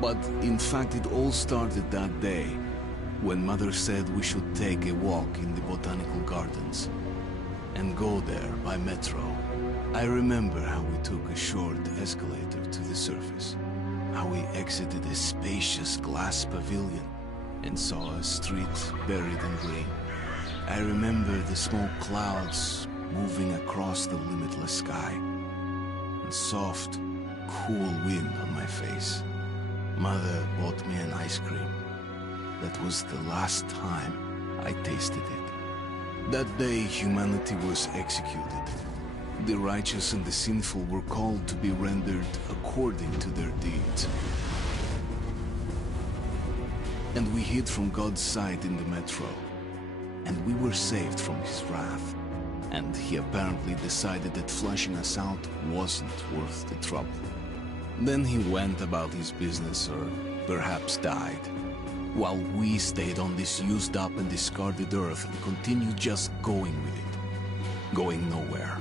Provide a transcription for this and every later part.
But in fact, it all started that day, when Mother said we should take a walk in the botanical gardens and go there by metro. I remember how we took a short escalator to the surface, how we exited a spacious glass pavilion and saw a street buried in green. I remember the smoke clouds moving across the limitless sky, and soft, cool wind on my face. Mother bought me an ice cream. That was the last time I tasted it. That day, humanity was executed. The righteous and the sinful were called to be rendered according to their deeds. And we hid from God's sight in the metro. And we were saved from his wrath. And he apparently decided that flushing us out wasn't worth the trouble. Then he went about his business, or perhaps died, while we stayed on this used up and discarded earth and continued just going with it, going nowhere.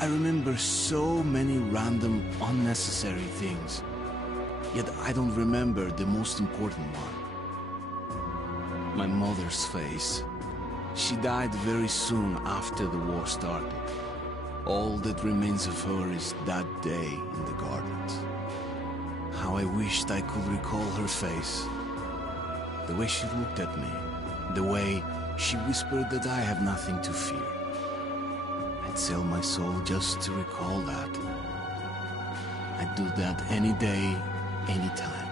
I remember so many random, unnecessary things, yet I don't remember the most important one. My mother's face. She died very soon after the war started. All that remains of her is that day in the gardens. How I wished I could recall her face. The way she looked at me. The way she whispered that I have nothing to fear. I'd sell my soul just to recall that. I'd do that any day, any time.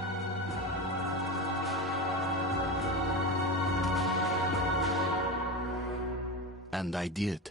And I did.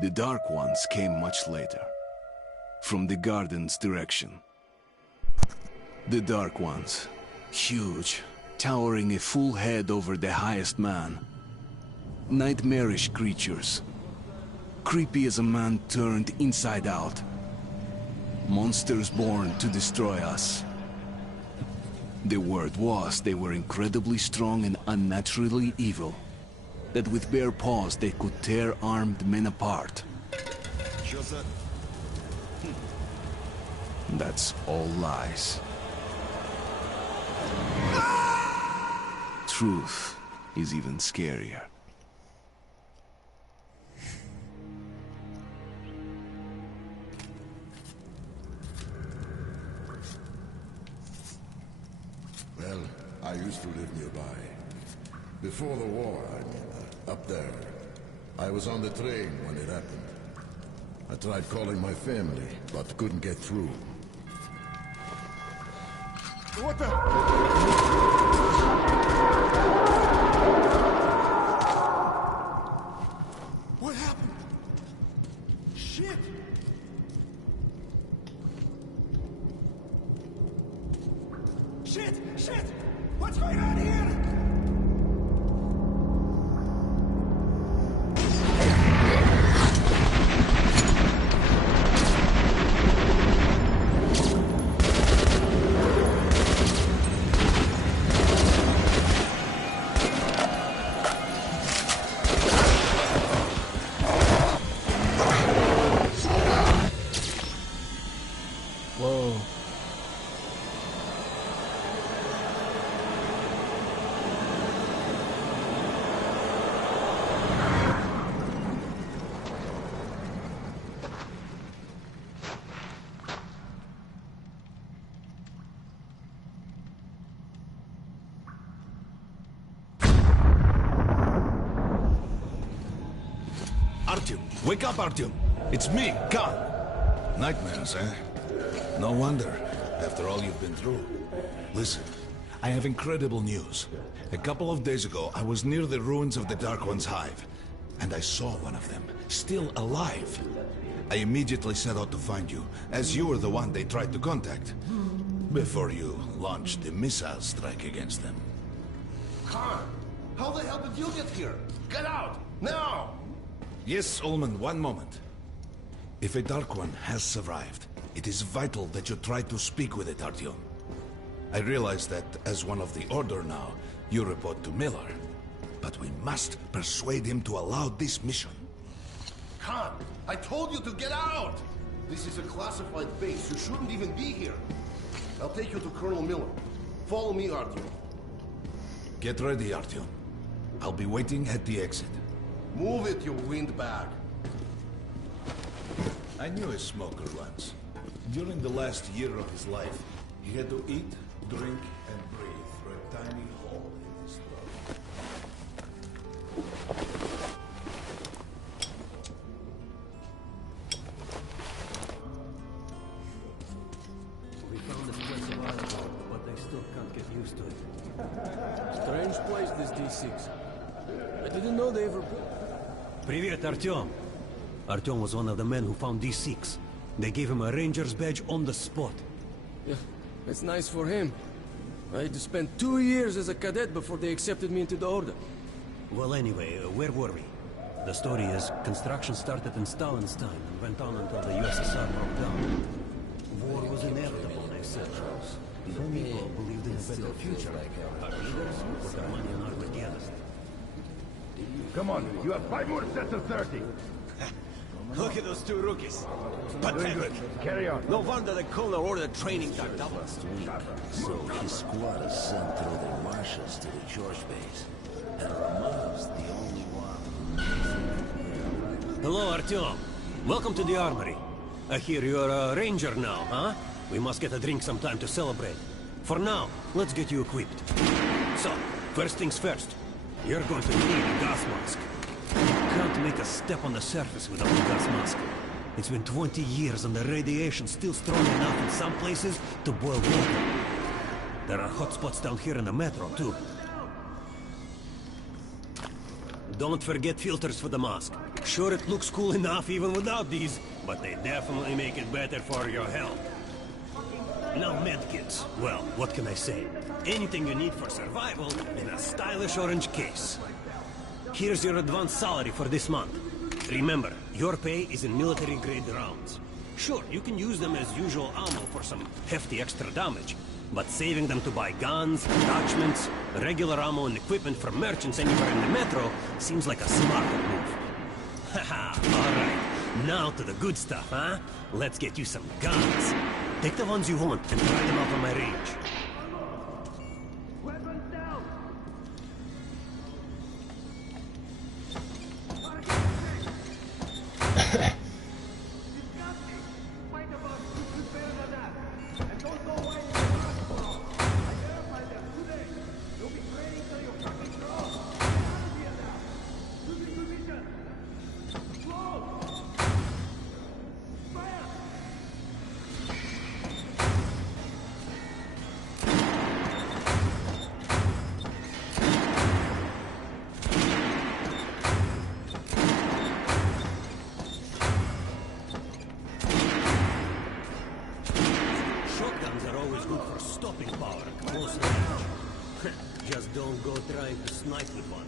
The Dark Ones came much later, from the garden's direction. The Dark Ones, huge, towering a full head over the highest man. Nightmarish creatures, creepy as a man turned inside out. Monsters born to destroy us. The word was they were incredibly strong and unnaturally evil. That with bare paws they could tear armed men apart. That's all lies. Truth is even scarier. Well, I used to live nearby. Before the war, I mean. Up there. I was on the train when it happened. I tried calling my family, but couldn't get through. What the? What happened? Shit! Shit! Shit! What's going on here? Artyom, wake up, Artyom! It's me, Khan! Nightmares, eh? No wonder, after all you've been through. Listen, I have incredible news. A couple of days ago, I was near the ruins of the Dark One's hive, and I saw one of them, still alive. I immediately set out to find you, as you were the one they tried to contact, before you launched the missile strike against them. Khan, how the hell did you get here? Get out, now! Yes, Ullman, one moment. If a Dark One has survived, it is vital that you try to speak with it, Artyom. I realize that, as one of the Order now, you report to Miller. But we must persuade him to allow this mission. Khan, I told you to get out! This is a classified base. You shouldn't even be here. I'll take you to Colonel Miller. Follow me, Artyom. Get ready, Artyom. I'll be waiting at the exit. Move it, you windbag. I knew a smoker once. During the last year of his life, he had to eat, drink, and breathe through a tiny hole in his throat. We found this place a while ago, but they still can't get used to it. Strange place, this D6. I didn't know they ever built. Привет, Artyom. Artyom was one of the men who found D6. They gave him a ranger's badge on the spot. Yeah, it's nice for him. I had to spend 2 years as a cadet before they accepted me into the Order. Well, anyway, where were we? The story is, construction started in Stalin's time and went on until the USSR broke down. War was inevitable, they said. Some people believed in a better future. Our leaders put their money on Armageddon. Come on, you have 5 more sets of 30. Look at those two rookies. Pathetic. Carry on. No wonder the colonel ordered training done double. So his squad is sent through the marshes to the George base. And Ramon's the only one. Hello, Artyom. Welcome to the armory. I hear you're a ranger now, huh? We must get a drink sometime to celebrate. For now, let's get you equipped. So, first things first. You're going to need a gas mask. You can't make a step on the surface without a gas mask. It's been 20 years and the radiation's still strong enough in some places to boil water. There are hot spots down here in the metro, too. Don't forget filters for the mask. Sure, it looks cool enough even without these, but they definitely make it better for your health. Now medkits. Well, what can I say? Anything you need for survival in a stylish orange case. Here's your advance salary for this month. Remember, your pay is in military-grade rounds. Sure, you can use them as usual ammo for some hefty extra damage, but saving them to buy guns, attachments, regular ammo and equipment from merchants anywhere in the metro seems like a smarter move. Haha, alright. Now to the good stuff, huh? Let's get you some guns. Take the ones you want and try them out on my range. Just don't go trying to snipe the one.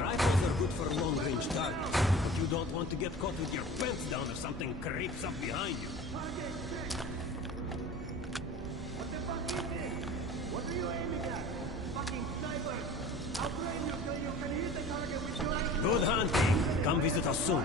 Rifles are good for long-range targets, but you don't want to get caught with your pants down if something creeps up behind you. What are you aiming at? Come visit us soon.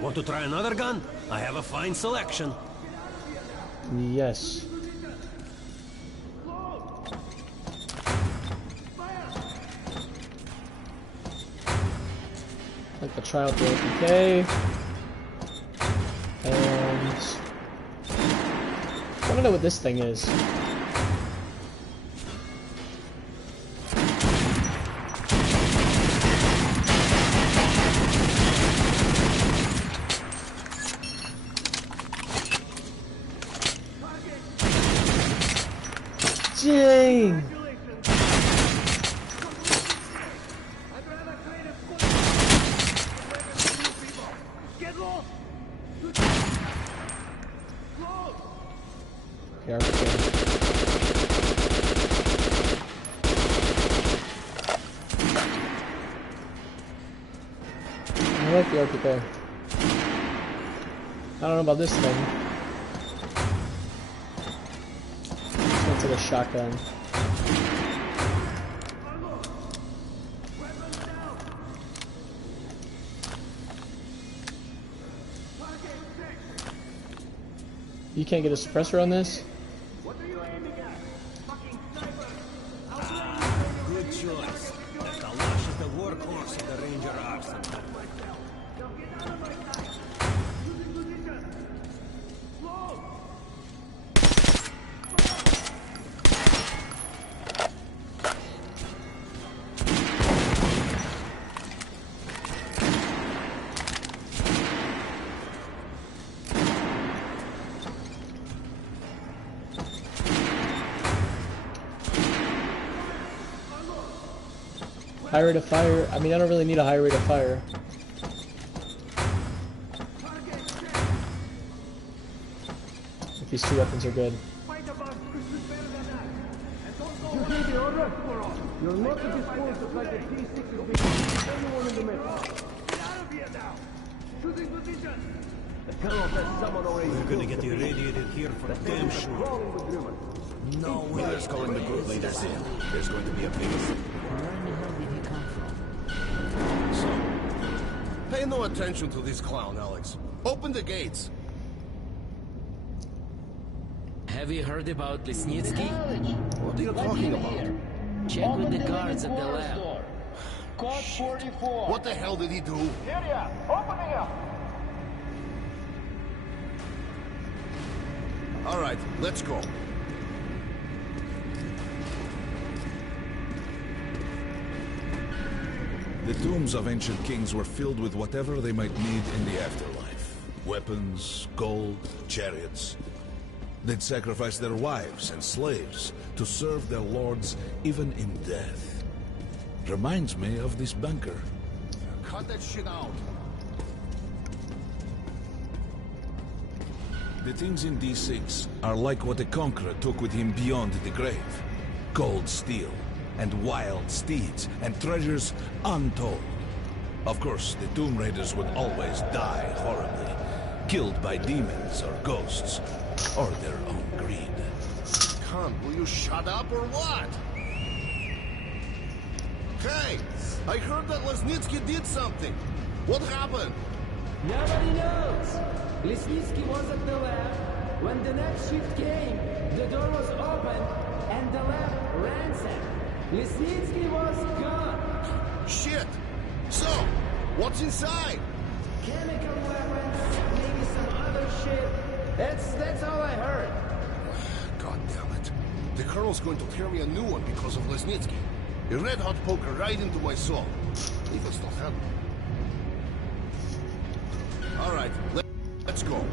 Want to try another gun? I have a fine selection. Yes. Like the try out the APK. And I don't know what this thing is. Dang! I like the RPK. I don't know about this thing. It's like a shotgun. You can't get a suppressor on this? Good choice. The Kalash is the workhorse of the Ranger arsenal. High rate of fire. I mean, I don't really need a high rate of fire. If these two weapons are good. You gave the order? You're not to dispose of like a D6 will be anyone in the middle. Get out of here now! Choosing position! The colonel says someone already... We're gonna get irradiated here for damn sure. No way. Miller's calling the group leaders in. There's going to be a big... Where in the hell did he come from? So, pay no attention to this clown, Alex. Open the gates. Have you heard about Lesnitsky? What are you talking about? Check with the guards at the lab. Code 44. What the hell did he do? Area, opening up. All right, let's go. The tombs of ancient kings were filled with whatever they might need in the afterlife. Weapons, gold, chariots. They'd sacrifice their wives and slaves to serve their lords even in death. Reminds me of this bunker. Cut that shit out. The things in D6 are like what a conqueror took with him beyond the grave. Gold steel, and wild steeds, and treasures untold. Of course, the Tomb Raiders would always die horribly, killed by demons or ghosts, or their own greed. Khan, will you shut up or what? Hey, I heard that Lesnitsky did something. What happened? Nobody knows. Lesnitsky was at the lab. When the next shift came, the door was open and the lab ransacked. Lesnitsky was gone. Shit! So, what's inside? Chemical weapons, maybe some other shit. That's all I heard. God damn it. The Colonel's going to tear me a new one because of Lesnitsky. A red-hot poker right into my soul. He can still handle it. All right, let's Let's go.